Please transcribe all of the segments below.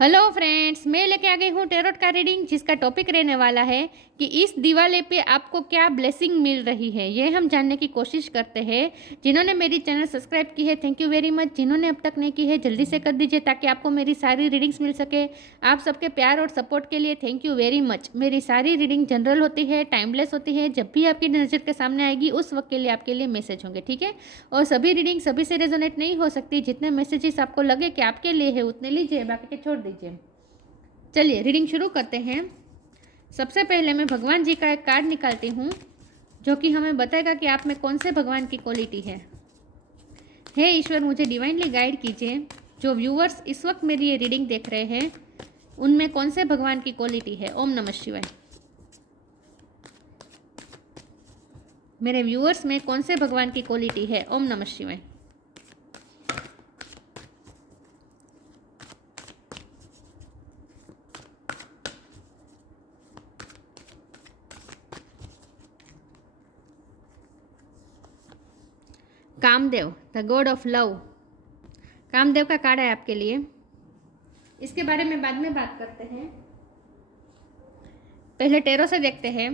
Hello friends, मैं लेके आ गई हूँ टेरोट का रीडिंग, जिसका टॉपिक रहने वाला है कि इस दिवाली पे आपको क्या ब्लेसिंग मिल रही है। ये हम जानने की कोशिश करते हैं। जिन्होंने मेरी चैनल सब्सक्राइब की है, थैंक यू वेरी मच। जिन्होंने अब तक नहीं की है, जल्दी से कर दीजिए ताकि आपको मेरी सारी रीडिंग्स मिल सके। आप सबके प्यार और सपोर्ट के लिए थैंक यू वेरी मच। मेरी सारी रीडिंग जनरल होती है, टाइमलेस होती है। जब भी आपकी नज़र के सामने आएगी उस वक्त के लिए आपके लिए मैसेज होंगे, ठीक है। और सभी रीडिंग सभी से रेजोनेट नहीं हो सकती। जितने मैसेजेस आपको लगे कि आपके लिए है उतने लीजिए, बाकी के छोड़ दीजिए। चलिए रीडिंग शुरू करते हैं। सबसे पहले मैं भगवान जी का एक कार्ड निकालती हूँ जो कि हमें बताएगा कि आप में कौन से भगवान की क्वालिटी है। हे ईश्वर, मुझे डिवाइनली गाइड कीजिए। जो व्यूअर्स इस वक्त मेरी ये रीडिंग देख रहे हैं उनमें कौन से भगवान की क्वालिटी है। ओम नमः शिवाय। मेरे व्यूअर्स में कौन से भगवान की क्वालिटी है। ओम नमः शिवाय। Kamadev, the god of love. Kamadev का कार्ड है आपके लिए। इसके बारे में बाद में बात करते हैं। पहले टेरो से देखते हैं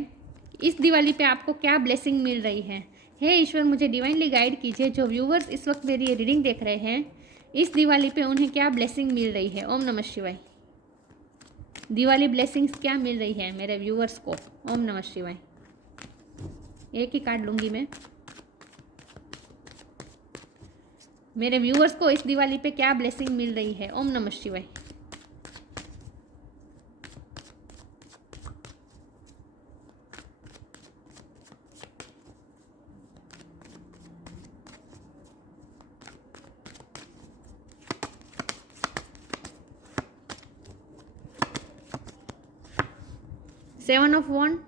इस दिवाली पे आपको क्या ब्लेसिंग मिल रही है। हे ईश्वर, मुझे डिवाइनली गाइड कीजिए। जो व्यूवर्स इस वक्त मेरी ये रीडिंग देख रहे हैं इस दिवाली पे उन्हें क्या ब्लेसिंग मिल रही है। ओम नमः शिवाय। दिवाली ब्लेसिंग्स क्या मिल रही है मेरे व्यूवर्स को। ओम नमः शिवाय। एक ही कार्ड लूँगी मैं। मेरे व्यूअर्स को इस दिवाली पे क्या ब्लेसिंग मिल रही है। ओम नमः शिवाय। Seven of wand,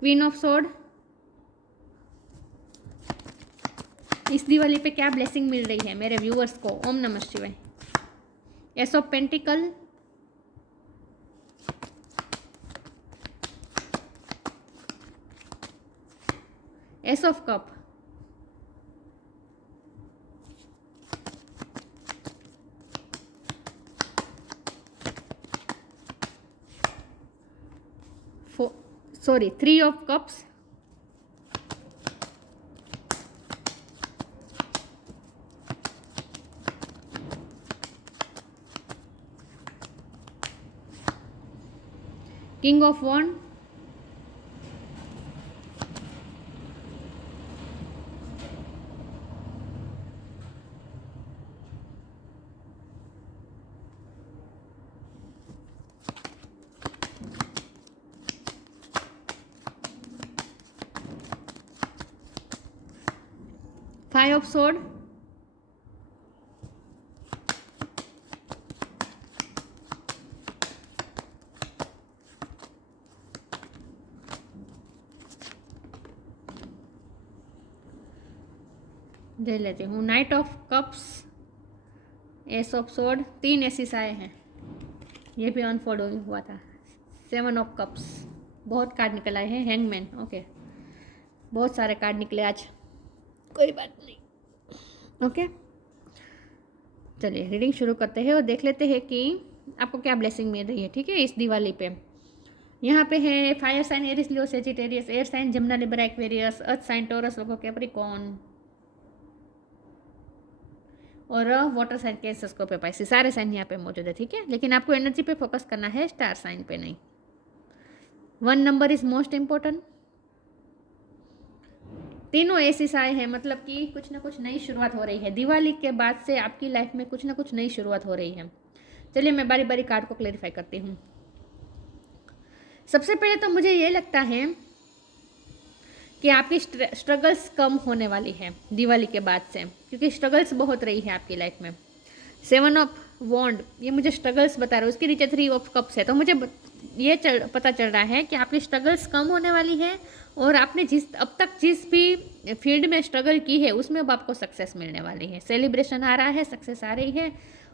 queen of sword. इस दिवाली पे क्या ब्लेसिंग मिल रही है मेरे व्यूअर्स को। ओम नमः शिवाय। Ace of pentacle, ace of cup, three of cups, king of wand, five of sword, दे लेती हूँ knight of cups, ace of sword. तीन एसिस आए हैं, ये भी अनफोल्ड हुआ था। सेवन ऑफ कप्स, बहुत कार्ड निकल आए हैं। हैंगमैन, ओके, बहुत सारे कार्ड निकले आज, कोई बात नहीं। ओके, चलिए रीडिंग शुरू करते हैं और देख लेते हैं कि आपको क्या ब्लेसिंग मिल रही है, ठीक है, इस दिवाली पे। यहाँ पे है fire sign Aries Leo Sagittarius, air sign Gemini Libra Aquarius, earth sign Taurus लोगो कैप्रिकॉर्न और water sign cancer Scorpio Pisces. सारे साइन यहाँ पे मौजूद है, ठीक है, लेकिन आपको एनर्जी पे फोकस करना है, स्टार साइन पे नहीं। 1 नंबर इज मोस्ट इम्पोर्टेंट। तीनों एसिस आए हैं, मतलब कि कुछ ना कुछ नई शुरुआत हो रही है। दिवाली के बाद से आपकी लाइफ में कुछ ना कुछ नई शुरुआत हो रही है। चलिए मैं बारी बारी कार्ड को क्लेरिफाई करती हूँ। सबसे पहले तो मुझे ये लगता है कि आपकी स्ट्रगल्स कम होने वाली है दिवाली के बाद से, क्योंकि स्ट्रगल्स बहुत रही है आपकी लाइफ में। 7 ऑफ वॉन्ड, ये मुझे स्ट्रगल्स बता रहा है। उसके नीचे 3 ऑफ कप्स है, तो मुझे ये पता चल रहा है कि आपकी स्ट्रगल्स कम होने वाली है और आपने अब तक जिस भी फील्ड में स्ट्रगल की है उसमें अब आपको सक्सेस मिलने वाली है। सेलिब्रेशन आ रहा है, सक्सेस आ रही है।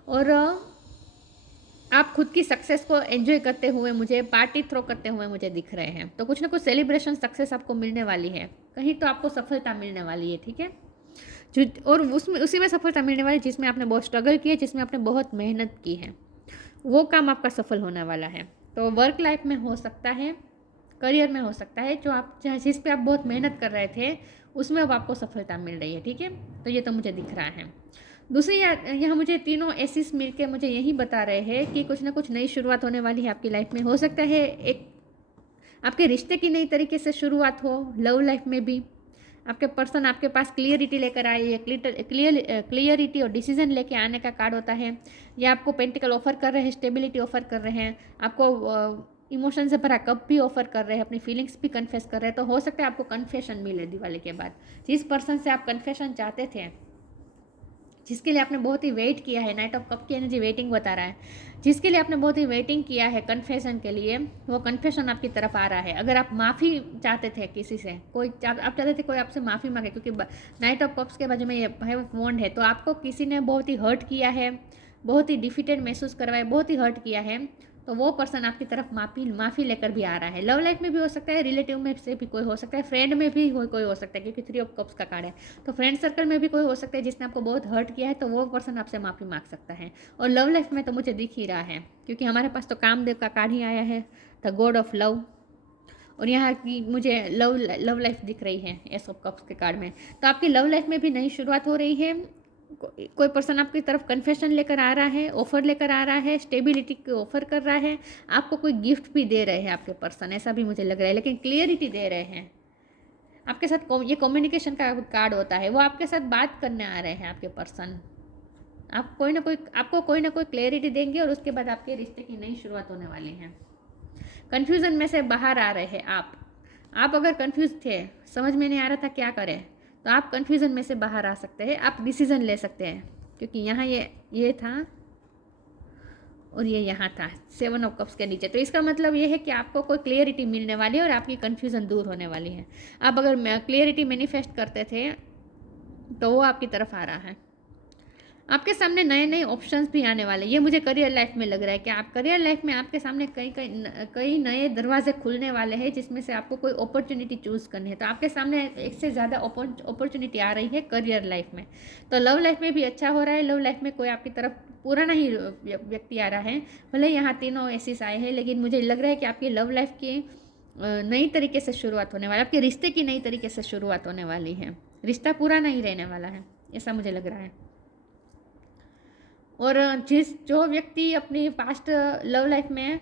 और आप खुद की सक्सेस को एंजॉय करते हुए मुझे पार्टी थ्रो करते हुए मुझे दिख रहे हैं। तो कुछ ना कुछ सेलिब्रेशन सक्सेस आपको मिलने वाली है, कहीं तो आपको सफलता मिलने वाली है, ठीक है। जो और उसमें उसी में सफलता मिलने वाली है जिसमें आपने बहुत स्ट्रगल किया, जिसमें आपने बहुत मेहनत की है, वो काम आपका सफल होने वाला है। तो वर्क लाइफ में हो सकता है, करियर में हो सकता है, जो आप जिस पे आप बहुत मेहनत कर रहे थे उसमें अब आपको सफलता मिल रही है, ठीक है। तो ये तो मुझे दिख रहा है। दूसरी यहाँ मुझे तीनों एसिस मिल के मुझे यही बता रहे हैं कि कुछ ना कुछ नई शुरुआत होने वाली है आपकी लाइफ में। हो सकता है एक आपके रिश्ते की नई तरीके से शुरुआत हो, लव लाइफ में भी आपके पर्सन आपके पास क्लियरिटी लेकर आए है, क्लियरिटी और डिसीजन लेके आने का कार्ड होता है। या आपको पेंटिकल ऑफर कर रहे हैं, स्टेबिलिटी ऑफर कर रहे हैं, आपको इमोशन से भरा कप भी ऑफर कर रहे हैं, अपनी फीलिंग्स भी कन्फेस कर रहे हैं। तो हो सकता है आपको कन्फेशन मिले दिवाली के बाद। जिस पर्सन से आप कन्फेशन चाहते थे, जिसके लिए आपने बहुत ही वेट किया है, नाइट ऑफ कप की एनर्जी वेटिंग बता रहा है, जिसके लिए आपने बहुत ही वेटिंग किया है कन्फेशन के लिए, वो कन्फेशन आपकी तरफ आ रहा है। अगर आप माफ़ी चाहते थे किसी से, आप चाहते थे कोई आपसे माफ़ी मांगे, क्योंकि नाइट ऑफ कप्स के बाजू में ये वॉन्ड है, तो आपको किसी ने बहुत ही हर्ट किया है, बहुत ही डिफीटेड महसूस करवाया, बहुत ही हर्ट किया है, तो वो पर्सन आपकी तरफ माफ़ी लेकर भी आ रहा है। लव लाइफ में भी हो सकता है, रिलेटिव में से भी कोई हो सकता है, फ्रेंड में भी कोई हो सकता है, क्योंकि 3 ऑफ कप्स का कार्ड है। तो फ्रेंड सर्कल में भी कोई हो सकता है जिसने आपको बहुत हर्ट किया है, तो वो पर्सन आपसे माफ़ी मांग सकता है। और लव लाइफ में तो मुझे दिख ही रहा है, क्योंकि हमारे पास तो कामदेव का कार्ड ही आया है, द गॉड ऑफ लव। और यहाँ की मुझे लव लाइफ दिख रही है एस ऑफ कप्स के कार्ड में। तो आपकी लव लाइफ में भी नई शुरुआत हो रही है। कोई पर्सन आपकी तरफ कन्फेशन लेकर आ रहा है, ऑफर लेकर आ रहा है, स्टेबिलिटी की ऑफर कर रहा है, आपको कोई गिफ्ट भी दे रहे हैं आपके पर्सन, ऐसा भी मुझे लग रहा है। लेकिन क्लियरिटी दे रहे हैं आपके साथ, ये कम्युनिकेशन का कार्ड होता है, वो आपके साथ बात करने आ रहे हैं आपके पर्सन। आपको कोई ना कोई क्लियरिटी देंगे और उसके बाद आपके रिश्ते की नई शुरुआत होने वाली है। कन्फ्यूज़न में से बाहर आ रहे हैं आप अगर कन्फ्यूज थे, समझ में नहीं आ रहा था क्या करें, तो आप कन्फ्यूज़न में से बाहर आ सकते हैं, आप डिसीज़न ले सकते हैं। क्योंकि यहाँ ये था और ये यहाँ था 7 ऑफ कप्स के नीचे। तो इसका मतलब ये है कि आपको कोई क्लियरिटी मिलने वाली है और आपकी कन्फ्यूज़न दूर होने वाली है। आप अगर क्लियरिटी मैनिफेस्ट करते थे तो वो आपकी तरफ आ रहा है। आपके सामने नए नए ऑप्शंस भी आने वाले, ये मुझे करियर लाइफ में लग रहा है कि आप करियर लाइफ में आपके सामने कई नए दरवाजे खुलने वाले हैं, जिसमें से आपको कोई अपॉर्चुनिटी चूज़ करनी है। तो आपके सामने एक से ज़्यादा अपॉर्चुनिटी आ रही है करियर लाइफ में। तो लव लाइफ में भी अच्छा हो रहा है। लव लाइफ में कोई आपकी तरफ पुराना ही व्यक्ति आ रहा है, भले यहाँ तीनों एसिस आए हैं, लेकिन मुझे लग रहा है कि आपकी लव लाइफ की नई तरीके से शुरुआत होने वाली, आपके रिश्ते की नई तरीके से शुरुआत होने वाली है। रिश्ता पूरा नहीं रहने वाला है, ऐसा मुझे लग रहा है। और जो व्यक्ति अपनी पास्ट लव लाइफ में,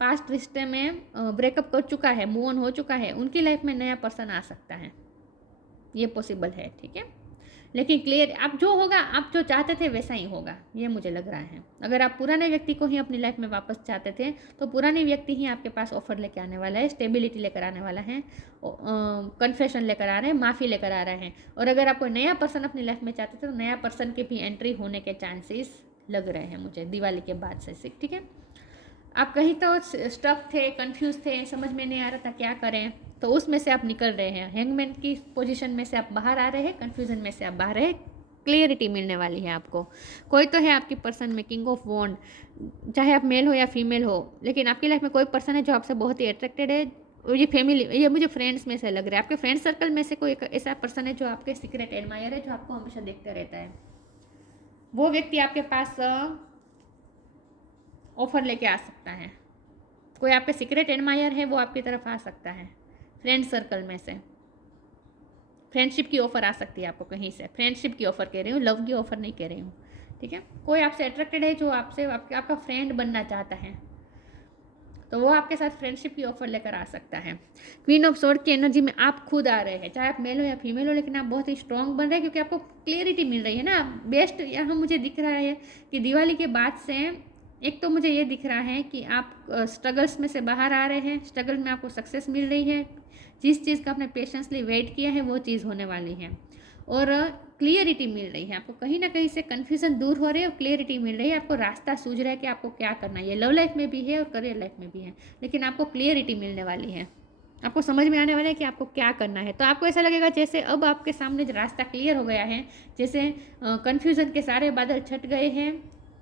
पास्ट रिश्ते में ब्रेकअप कर चुका है, मूव ऑन हो चुका है, उनकी लाइफ में नया पर्सन आ सकता है, ये पॉसिबल है, ठीक है। लेकिन क्लियर आप जो होगा, आप जो चाहते थे वैसा ही होगा, ये मुझे लग रहा है। अगर आप पुराने व्यक्ति को ही अपनी लाइफ में वापस चाहते थे, तो पुराने व्यक्ति ही आपके पास ऑफर लेकर आने वाला है, स्टेबिलिटी लेकर आने वाला है, कन्फेशन लेकर आ रहे हैं, माफ़ी लेकर आ रहे हैं। और अगर आप कोई नया पर्सन अपनी लाइफ में चाहते थे, तो नया पर्सन की भी एंट्री होने के चांसेस लग रहे हैं मुझे दिवाली के बाद से, ठीक है। आप कहीं तो स्टक थे, कंफ्यूज थे, समझ में नहीं आ रहा था क्या करें, तो उसमें से आप निकल रहे हैं। हैंगमैन की पोजीशन में से आप बाहर आ रहे हैं, कन्फ्यूजन में से आप बाहर रहे, क्लियरिटी मिलने वाली है आपको। कोई तो है आपकी पर्सन में, किंग ऑफ वॉन्ड, चाहे आप मेल हो या फीमेल हो, लेकिन आपकी लाइफ में कोई पर्सन है जो आपसे बहुत ही अट्रैक्टेड है। ये फैमिली, ये मुझे फ्रेंड्स में से लग रहा है, आपके फ्रेंड सर्कल में से कोई ऐसा पर्सन है जो आपके सीक्रेट एडमायर है, जो आपको हमेशा देखते रहता है। वो व्यक्ति आपके पास ऑफर लेके आ सकता है। कोई आपके सीक्रेट एडमायर है, वो आपकी तरफ आ सकता है फ्रेंड सर्कल में से। फ्रेंडशिप की ऑफ़र आ सकती है आपको कहीं से, फ्रेंडशिप की ऑफ़र कह रही हूँ, लव की ऑफ़र नहीं कह रही हूँ, ठीक है। कोई आपसे अट्रैक्टेड है जो आपका फ्रेंड बनना चाहता है, तो वो आपके साथ फ्रेंडशिप की ऑफ़र लेकर आ सकता है। क्वीन ऑफ सोर्ड की एनर्जी में आप खुद आ रहे हैं, चाहे आप मेल हो या फीमेल हो, लेकिन आप बहुत ही स्ट्रॉन्ग बन रहे हैं, क्योंकि आपको क्लियरिटी मिल रही है ना। बेस्ट यहाँ मुझे दिख रहा है कि दिवाली के बाद से एक तो मुझे ये दिख रहा है कि आप स्ट्रगल्स में से बाहर आ रहे हैं, स्ट्रगल में आपको सक्सेस मिल रही है, जिस चीज़ का आपने पेशेंसली वेट किया है वो चीज़ होने वाली है, और क्लियरिटी मिल रही है आपको। कहीं ना कहीं से कन्फ्यूज़न दूर हो रही है और क्लियरिटी मिल रही है, आपको रास्ता सूझ रहा है कि आपको क्या करना है। ये लव लाइफ में भी है और करियर लाइफ में भी है, लेकिन आपको क्लियरिटी मिलने वाली है, आपको समझ में आने वाला है कि आपको क्या करना है। तो आपको ऐसा लगेगा जैसे अब आपके सामने रास्ता क्लियर हो गया है, जैसे कन्फ्यूज़न के सारे बादल छट गए हैं,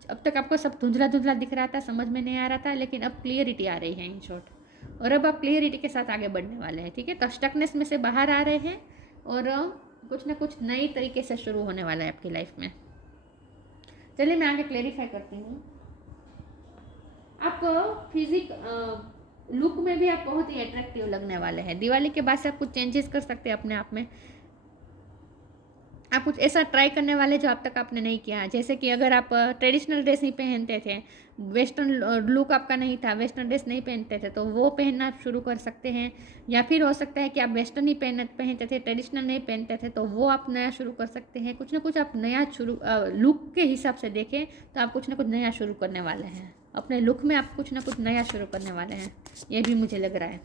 अब तक आपको सब धुंधला धुंधला दिख रहा था, समझ में नहीं आ रहा था, लेकिन अब क्लियरिटी आ रही है इन शॉर्ट। और अब आप क्लियरिटी के साथ आगे बढ़ने वाले हैं, ठीक है। तो स्टकनेस में से बाहर आ रहे हैं और कुछ ना कुछ नई तरीके से शुरू होने वाला है आपकी लाइफ में। चलिए मैं आगे क्लेरिफाई करती हूँ। आप फिजिक लुक में भी आप बहुत ही अट्रैक्टिव लगने वाले हैं। दिवाली के बाद से आप कुछ चेंजेस कर सकते हैं अपने आप में। आप कुछ ऐसा ट्राई करने वाले जो अब तक आपने नहीं किया। जैसे कि अगर आप ट्रेडिशनल ड्रेस नहीं पहनते थे, वेस्टर्न लुक आपका नहीं था, वेस्टर्न ड्रेस नहीं पहनते थे, तो वो पहनना आप शुरू कर सकते हैं। या फिर हो सकता है कि आप वेस्टर्न ही पहनते थे, ट्रेडिशनल नहीं पहनते थे, तो वो आप नया शुरू कर सकते हैं। कुछ ना कुछ आप नया शुरू लुक के हिसाब से देखें तो आप कुछ ना कुछ नया शुरू करने वाले हैं। अपने लुक में आप कुछ ना कुछ नया शुरू करने वाले हैं, ये भी मुझे लग रहा है।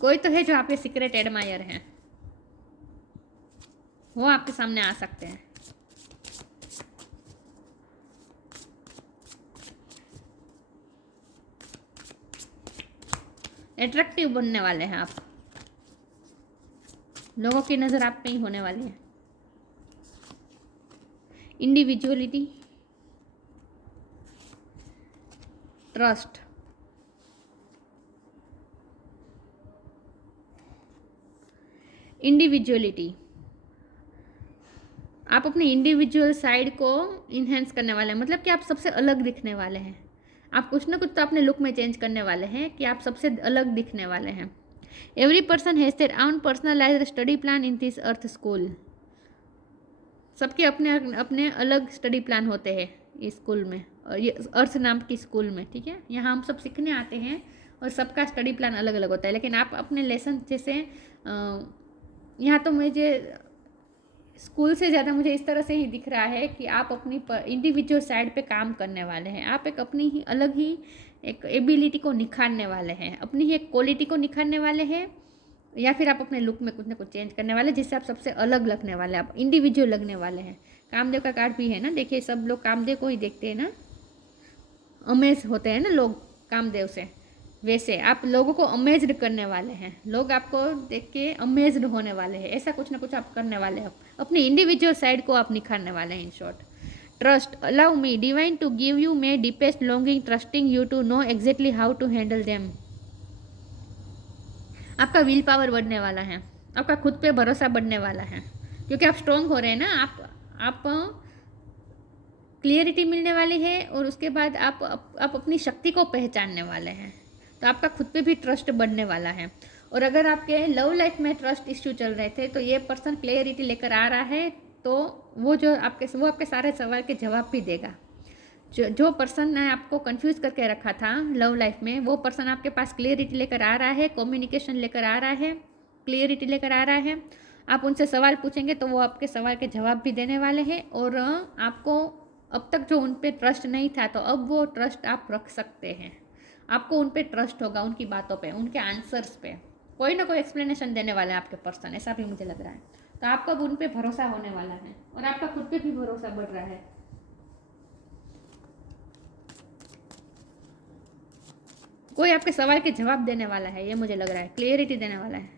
कोई तो है जो आपके सीक्रेट एडमायर हैं, वो आपके सामने आ सकते हैं। अट्रैक्टिव बनने वाले हैं आप, लोगों की नज़र आप पे ही होने वाली है। इंडिविजुअलिटी, ट्रस्ट, इंडिविजुअलिटी, आप अपने इंडिविजुअल साइड को इन्हेंस करने वाले हैं। मतलब कि आप सबसे अलग दिखने वाले हैं। आप कुछ ना कुछ तो अपने लुक में चेंज करने वाले हैं कि आप सबसे अलग दिखने वाले हैं। Every person has their own personalised study plan in this earth school. सबके अपने अपने अलग स्टडी प्लान होते हैं इस स्कूल में, और ये अर्थ नाम की स्कूल में, ठीक है। यहाँ हम सब सीखने आते हैं और सबका स्टडी प्लान अलग अलग होता है। लेकिन आप अपने लेसन जैसे यहाँ तो मुझे स्कूल से ज़्यादा मुझे इस तरह से ही दिख रहा है कि आप अपनी इंडिविजुअल साइड पे काम करने वाले हैं। आप एक अपनी ही अलग ही एक एबिलिटी को निखारने वाले हैं, अपनी ही एक क्वालिटी को निखारने वाले हैं, या फिर आप अपने लुक में कुछ ना कुछ चेंज करने वाले हैं जिससे आप सबसे अलग लगने वाले हैं, आप इंडिविजुअल लगने वाले हैं। कामदेव का कार्ड भी है ना, देखिए सब लोग कामदेव को ही देखते हैं ना, अमेज होते हैं ना लोग कामदेव से, वैसे आप लोगों को अमेज्ड करने वाले हैं। लोग आपको देख के अमेज्ड होने वाले हैं। ऐसा कुछ ना कुछ आप करने वाले हैं, अपनी इंडिविजुअल साइड को आप निखारने वाले हैं। In short, trust, allow me divine to give you my deepest longing, trusting you to know exactly how to handle them. आपका विल पावर बढ़ने वाला है, आपका खुद पे भरोसा बढ़ने वाला है, क्योंकि आप स्ट्रॉन्ग हो रहे हैं ना। आप क्लियरिटी मिलने वाली है और उसके बाद आप अपनी शक्ति को पहचानने वाले हैं। तो आपका खुद पे भी ट्रस्ट बढ़ने वाला है। और अगर आपके लव लाइफ में ट्रस्ट इश्यू चल रहे थे तो ये पर्सन क्लियरिटी लेकर आ रहा है, तो वो आपके सारे सवाल के जवाब भी देगा। जो पर्सन ने आपको कंफ्यूज करके रखा था लव लाइफ में, वो पर्सन आपके पास क्लियरिटी लेकर आ रहा है, कम्युनिकेशन लेकर आ रहा है, क्लियरिटी लेकर आ रहा है। आप उनसे सवाल पूछेंगे तो वो आपके सवाल के जवाब भी देने वाले हैं। और आपको अब तक जो उन पर ट्रस्ट नहीं था, तो अब वो ट्रस्ट आप रख सकते हैं। आपको उन पर ट्रस्ट होगा, उनकी बातों पे, उनके आंसर्स पे। कोई ना कोई एक्सप्लेनेशन देने वाले हैं आपके पर्सन, ऐसा भी मुझे लग रहा है। तो आपको अब उन पर भरोसा होने वाला है और आपका खुद पे भी भरोसा बढ़ रहा है। कोई आपके सवाल के जवाब देने वाला है, ये मुझे लग रहा है, क्लियरिटी देने वाला है।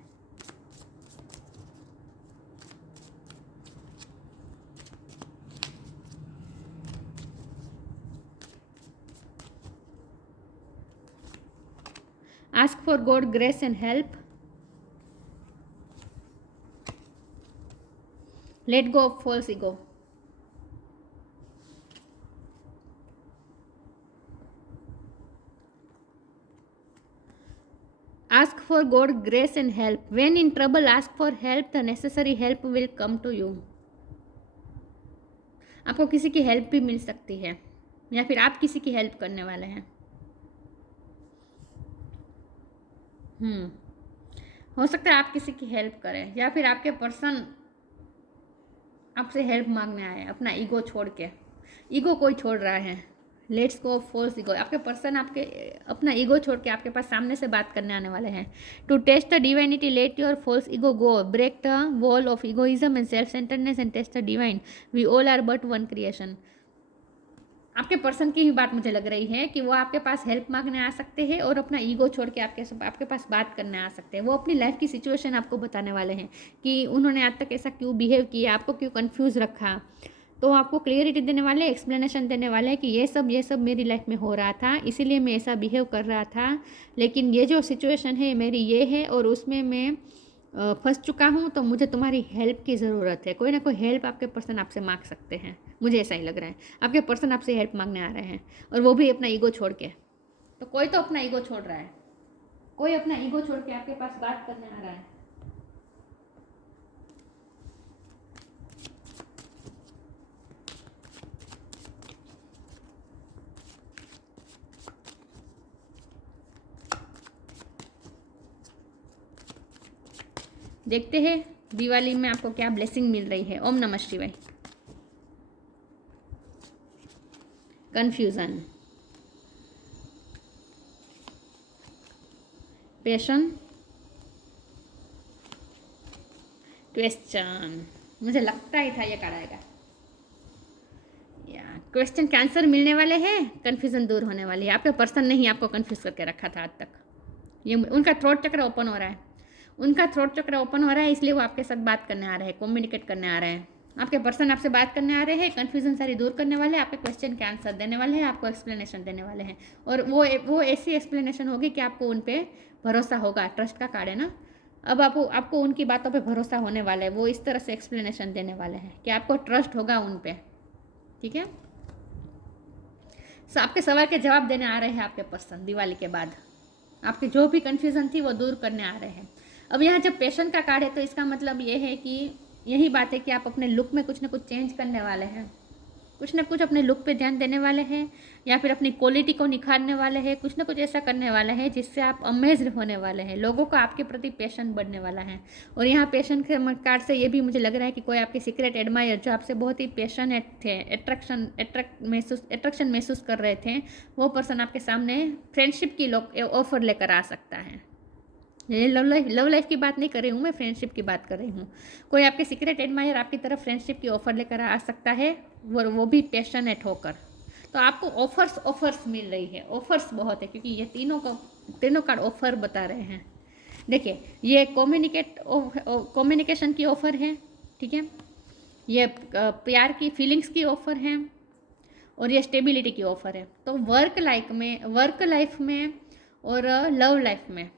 Ask for God grace and help. Let go of false ego. Ask for God grace and help. When in trouble, ask for help. The necessary help will come to you. आपको किसी की help भी मिल सकती है, या फिर आप किसी की हेल्प करने वाले हैं। हो सकता है आप किसी की हेल्प करें, या फिर आपके पर्सन आपसे हेल्प मांगने आए अपना ईगो छोड़ के। ईगो कोई छोड़ रहा है, लेट्स गो फॉल्स ईगो। आपके पर्सन आपके अपना ईगो छोड़ के आपके पास सामने से बात करने आने वाले हैं। To test the divinity, let your false ego go, break the wall of egoism and self centredness and test the divine. We all are but one creation. आपके पर्सन की ही बात मुझे लग रही है कि वो आपके पास हेल्प मांगने आ सकते हैं और अपना ईगो छोड़ के आपके पास बात करने आ सकते हैं। वो अपनी लाइफ की सिचुएशन आपको बताने वाले हैं कि उन्होंने आज तक ऐसा क्यों बिहेव किया, आपको क्यों कंफ्यूज रखा, तो आपको क्लियरिटी देने वाले, एक्सप्लेनेशन देने वाले हैं कि ये सब मेरी लाइफ में हो रहा था, इसीलिए मैं ऐसा बिहेव कर रहा था, लेकिन ये जो सिचुएशन है मेरी ये है और उसमें मैं फंस चुका हूँ, तो मुझे तुम्हारी हेल्प की ज़रूरत है। कोई ना कोई हेल्प आपके पर्सन आपसे मांग सकते हैं, मुझे ऐसा ही लग रहा है। आपके पर्सन आपसे हेल्प मांगने आ रहे हैं, और वो भी अपना ईगो छोड़ के। तो कोई तो अपना ईगो छोड़ रहा है, कोई अपना ईगो छोड़ के आपके पास बात करने आ रहा है। देखते हैं दिवाली में आपको क्या ब्लेसिंग मिल रही है। ओम नमः शिवाय। Confusion, passion, question. मुझे लगता ही था ये कार्ड आएगा। या क्वेश्चन के आंसर मिलने वाले हैं, कंफ्यूजन दूर होने वाली है। आपके पर्सन ने ही आपको कंफ्यूज करके रखा था आज तक। ये उनका थ्रोट चक्र ओपन हो रहा है, उनका थ्रोट चक्र ओपन हो रहा है, इसलिए वो आपके साथ बात करने आ रहे हैं, कम्युनिकेट करने आ रहे हैं। आपके पर्सन आपसे बात करने आ रहे हैं, कन्फ्यूजन सारी दूर करने वाले हैं, आपके क्वेश्चन के आंसर देने वाले हैं, आपको एक्सप्लेनेशन देने वाले हैं। और वो ऐसी एक्सप्लेनेशन होगी कि आपको उन पर भरोसा होगा। ट्रस्ट का कार्ड है ना। अब आपको उनकी बातों पे भरोसा होने वाला है। वो इस तरह से एक्सप्लेनेशन देने वाले हैं कि आपको ट्रस्ट होगा उन पे। ठीक है, आपके सवाल के जवाब देने आ रहे हैं आपके पर्सन। दिवाली के बाद आपकी जो भी कन्फ्यूजन थी वो दूर करने आ रहे हैं। अब यहाँ जब पैशन का कार्ड है तो इसका मतलब ये है कि यही बात है कि आप अपने लुक में कुछ ना कुछ चेंज करने वाले हैं, कुछ ना कुछ अपने लुक पे ध्यान देने वाले हैं, या फिर अपनी क्वालिटी को निखारने वाले हैं। कुछ ना कुछ ऐसा करने वाले हैं जिससे आप अमेज्ड होने वाले हैं। लोगों को आपके प्रति पैशन बढ़ने वाला है। और यहाँ पैशन के कार्ड से ये भी मुझे लग रहा है कि कोई आपके सीक्रेट एडमायर जो आपसे बहुत ही पैशनेट थे, एट्रैक्शन महसूस कर रहे थे, वो पर्सन आपके सामने फ्रेंडशिप की ऑफर लेकर आ सकता है। ये लव लाइफ की बात नहीं कर रही हूँ मैं, फ्रेंडशिप की बात कर रही हूँ। कोई आपके सीक्रेट एडमायर आपकी तरफ फ्रेंडशिप की ऑफर लेकर आ सकता है, वो भी पैशनेट होकर। तो आपको ऑफर्स मिल रही है। ऑफर्स बहुत है क्योंकि ये तीनों कार्ड ऑफर बता रहे हैं। देखिए, ये कम्युनिकेशन की ऑफर है, ठीक है, ये प्यार की फीलिंग्स की ऑफर है, और ये स्टेबिलिटी की ऑफर है। तो वर्क लाइफ में और लव लाइफ में,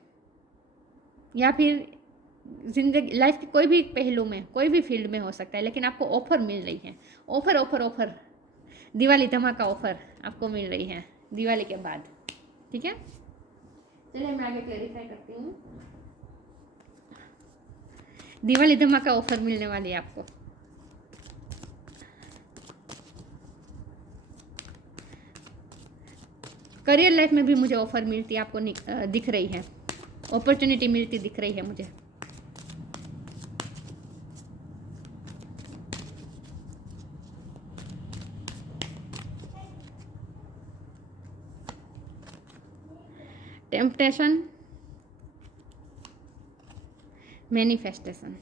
या फिर जिंदगी लाइफ के कोई भी पहलू में, कोई भी फील्ड में हो सकता है, लेकिन आपको ऑफर मिल रही है। ऑफर दिवाली धमाका ऑफर आपको मिल रही है दिवाली के बाद। ठीक है, चलिए मैं आगे क्लैरिफाई करती हूँ। दिवाली धमाका ऑफर मिलने वाली है आपको। करियर लाइफ में भी मुझे ऑफर मिलती आपको दिख रही है, अपॉर्चुनिटी मिलती दिख रही है मुझे। Temptation, manifestation.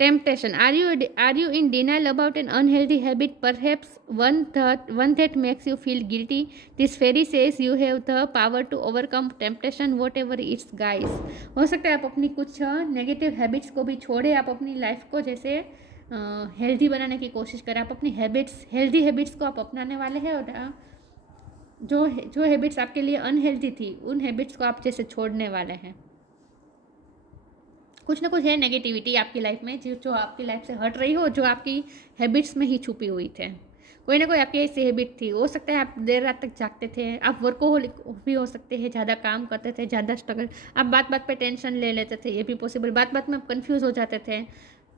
Temptation. Are you in denial about an unhealthy habit? Perhaps one that makes you feel guilty. This fairy says you have the power to overcome temptation, whatever it's, guys. हो सकता है आप अपनी कुछ negative habits को भी छोड़े, आप अपनी लाइफ को जैसे हेल्दी बनाने की कोशिश करें। आप अपनी हेल्दी हैबिट्स को आप अपनाने वाले हैं, और जो हैबिट्स आपके लिए अनहेल्दी थी उन हैबिट्स को आप जैसे छोड़ने वाले हैं। कुछ ना कुछ है नेगेटिविटी आपकी लाइफ में जो आपकी लाइफ से हट रही हो, जो आपकी हैबिट्स में ही छुपी हुई थे। कोई ना कोई आपकी ऐसी हैबिट थी। हो सकता है आप देर रात तक जागते थे, आप वर्कोहोलिक भी हो सकते हैं, ज़्यादा काम करते थे, ज़्यादा स्ट्रगल, आप बात बात पे टेंशन ले लेते थे, ये भी पॉसिबल। बात बात में आप कन्फ्यूज़ हो जाते थे।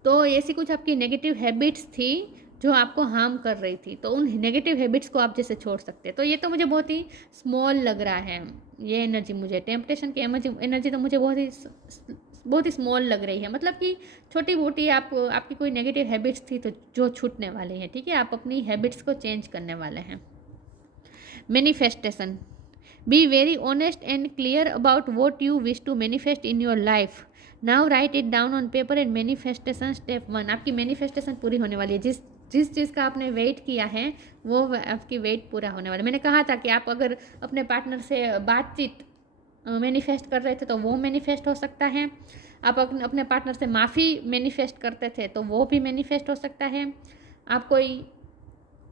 तो ऐसी कुछ आपकी नेगेटिव हैबिट्स थी जो आपको हार्म कर रही थी, तो उन नेगेटिव हैबिट्स को आप जैसे छोड़ सकते हैं। तो ये तो मुझे बहुत ही स्मॉल लग रहा है, ये एनर्जी मुझे, टेम्पटेशन की एनर्जी तो मुझे बहुत ही स्मॉल लग रही है। मतलब कि छोटी मोटी आपकी कोई नेगेटिव हैबिट्स थी तो जो छूटने वाली है। ठीक है, आप अपनी हैबिट्स को चेंज करने वाले हैं। Manifestation, be very honest and clear about what you wish to manifest in your life. Now write it down on paper and manifestation step 1। आपकी मैनिफेस्टेशन पूरी होने वाली है। जिस चीज़ का आपने वेट किया है वो आपकी वेट पूरा होने वाला है। मैंने कहा था कि आप अगर अपने पार्टनर से बातचीत मैनिफेस्ट कर रहे थे तो वो मैनिफेस्ट हो सकता है। आप अपने पार्टनर से माफ़ी मैनिफेस्ट करते थे तो वो भी मैनिफेस्ट हो सकता है। आप कोई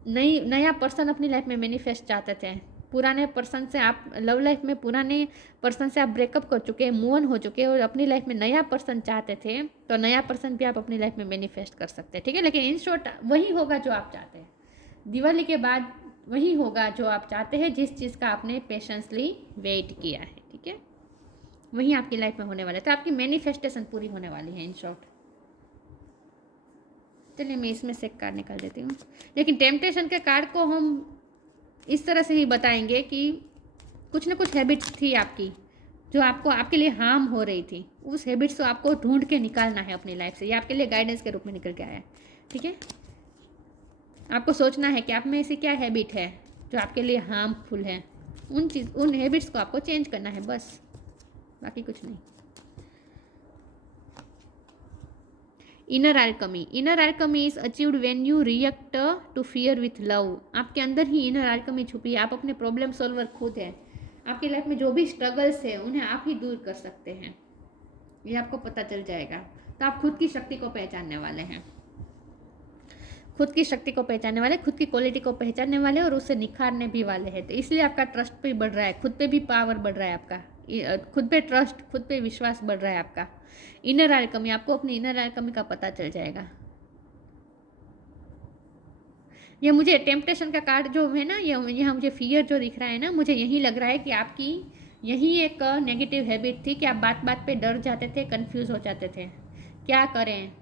नया पर्सन अपनी लाइफ में मैनिफेस्ट चाहते थे, पुराने पर्सन से आप लव लाइफ में पुराने पर्सन से आप ब्रेकअप कर चुके हैं, मूव ऑन हो चुके हैं और अपनी लाइफ में नया पर्सन चाहते थे, तो नया पर्सन भी आप अपनी लाइफ में मैनिफेस्ट कर सकते हैं, ठीक है। लेकिन इन शॉर्ट वही होगा जो आप चाहते हैं, दिवाली के बाद वही होगा जो आप चाहते हैं, जिस चीज़ का आपने पेशेंसली वेट किया है, ठीक है, वही आपकी लाइफ में होने वाला है। तो आपकी मैनिफेस्टेशन पूरी होने वाली है इन शॉर्ट। चलिए मैं इसमें से एक कार्ड निकाल देती हूँ। लेकिन टेम्पटेशन के कार्ड को हम इस तरह से ही बताएंगे कि कुछ ना कुछ हैबिट्स थी आपकी जो आपको आपके लिए हार्म हो रही थी, उस हैबिट्स को आपको ढूंढ के निकालना है अपनी लाइफ से। ये आपके लिए गाइडेंस के रूप में निकल के आया है, ठीक है। आपको सोचना है कि आप में ऐसी क्या हैबिट है जो आपके लिए हार्मफुल है, उन हैबिट्स को आपको चेंज करना है, बस, बाकी कुछ नहीं। Inner alchemy is achieved when you react to fear with love. आपके अंदर ही इनर एल्केमी छुपी है। आप अपने प्रॉब्लम सॉल्वर खुद हैं। आपकी लाइफ में जो भी स्ट्रगल्स है उन्हें आप ही दूर कर सकते हैं, ये आपको पता चल जाएगा। तो आप खुद की शक्ति को पहचानने वाले हैं, खुद की शक्ति को पहचानने वाले, खुद की क्वालिटी को पहचानने वाले और उसे निखारने भी वाले हैं। तो इसलिए आपका ट्रस्ट भी बढ़ रहा है, खुद पे भी पावर बढ़ रहा है आपका, खुद पे ट्रस्ट, खुद पे विश्वास बढ़ रहा है आपका। इनर एल्केमी, आपको अपनी इनर एल्केमी का पता चल जाएगा। ये मुझे टेम्पटेशन का कार्ड जो है ना, ये यहाँ मुझे फियर जो दिख रहा है ना, मुझे यही लग रहा है कि आपकी यही एक नेगेटिव हैबिट थी कि आप बात बात पे डर जाते थे, कंफ्यूज हो जाते थे, क्या करें,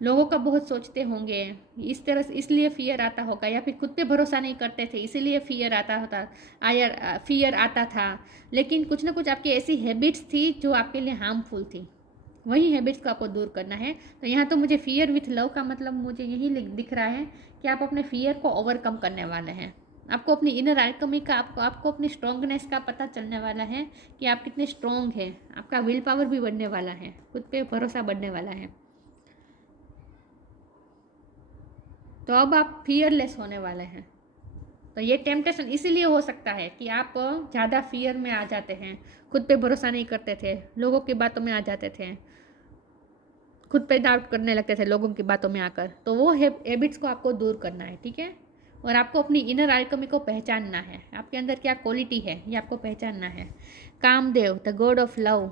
लोगों का बहुत सोचते होंगे, इस तरह से इसलिए फियर आता होगा, या फिर खुद पे भरोसा नहीं करते थे इसीलिए फियर आता था। लेकिन कुछ ना कुछ आपकी ऐसी हैबिट्स थी जो आपके लिए हार्मफुल थी, वही हैबिट्स को आपको दूर करना है। तो यहाँ तो मुझे फियर विथ लव का मतलब मुझे यही दिख रहा है कि आप अपने फियर को ओवरकम करने वाले हैं। आपको अपनी इनर एल्केमी का, आपको अपनी स्ट्रॉन्गनेस का पता चलने वाला है कि आप कितने स्ट्रॉन्ग हैं। आपका विल पावर भी बढ़ने वाला है, खुद पे भरोसा बढ़ने वाला है। तो अब आप फियरलेस होने वाले हैं। तो ये टेम्पटेशन इसीलिए हो सकता है कि आप ज़्यादा फियर में आ जाते हैं, खुद पे भरोसा नहीं करते थे, लोगों की बातों में आ जाते थे, खुद पे डाउट करने लगते थे लोगों की बातों में आकर। तो वो हैबिट्स को आपको दूर करना है, ठीक है। और आपको अपनी इनर एल्केमी को पहचानना है, आपके अंदर क्या क्वालिटी है ये आपको पहचानना है। Kamdev, the god of love,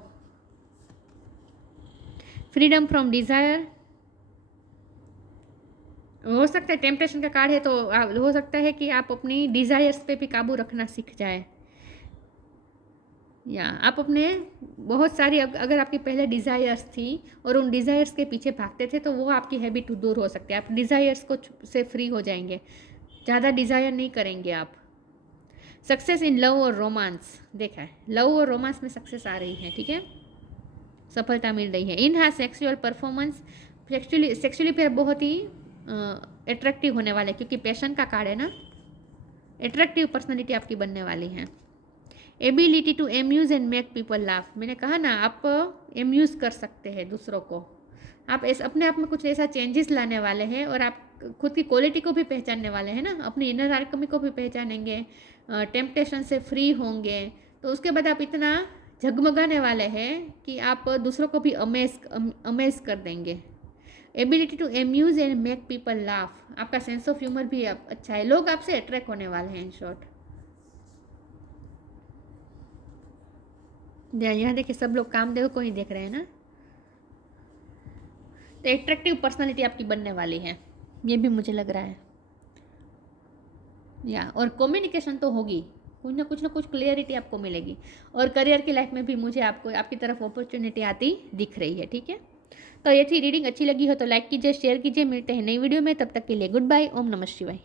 freedom from desire. हो सकता है टेम्पटेशन का कार्ड है तो हो सकता है कि आप अपनी डिज़ायर्स पे भी काबू रखना सीख जाए, या आप अपने बहुत सारी, अगर आपकी पहले डिज़ायर्स थी और उन डिज़ायर्स के पीछे भागते थे तो वो आपकी हैबिट दूर हो सकती है। आप डिज़ायर्स को से फ्री हो जाएंगे, ज़्यादा डिज़ायर नहीं करेंगे आप। सक्सेस इन लव और रोमांस, देखा है लव और रोमांस में सक्सेस आ रही है, ठीक है, सफलता मिल रही है। इन सेक्सुअल परफॉर्मेंस, सेक्सुअली पे बहुत ही अट्रैक्टिव होने वाले, क्योंकि पैशन का कार्ड है ना, अट्रैक्टिव पर्सनैलिटी आपकी बनने वाली है। Ability to amuse and make people laugh, मैंने कहा ना आप एम्यूज़ कर सकते हैं दूसरों को, आप अपने आप में कुछ ऐसा चेंजेस लाने वाले हैं और आप खुद की क्वालिटी को भी पहचानने वाले हैं ना, अपनी इनर एल्केमी को भी पहचानेंगे, टेम्पटेशन से फ्री होंगे। तो उसके बाद आप इतना झगमगाने वाले हैं कि आप दूसरों को भी अमेज कर देंगे। Ability to amuse and make people laugh, आपका सेंस ऑफ ह्यूमर भी अच्छा है, लोग आपसे अट्रैक्ट होने वाले हैं इन शॉर्ट। यहाँ देखिए सब लोग कामदेव को ही देख रहे हैं ना, तो एट्रैक्टिव पर्सनालिटी आपकी बनने वाली है, ये भी मुझे लग रहा है। या और कम्युनिकेशन तो होगी, कुछ ना कुछ क्लियरिटी आपको मिलेगी, और करियर की लाइफ में भी मुझे आपकी तरफ अपॉर्चुनिटी आती दिख रही है, ठीक है। तो ये थी रीडिंग, अच्छी लगी हो तो लाइक कीजिए, शेयर कीजिए, मिलते हैं नई वीडियो में, तब तक के लिए गुड बाय, ओम नमः शिवाय।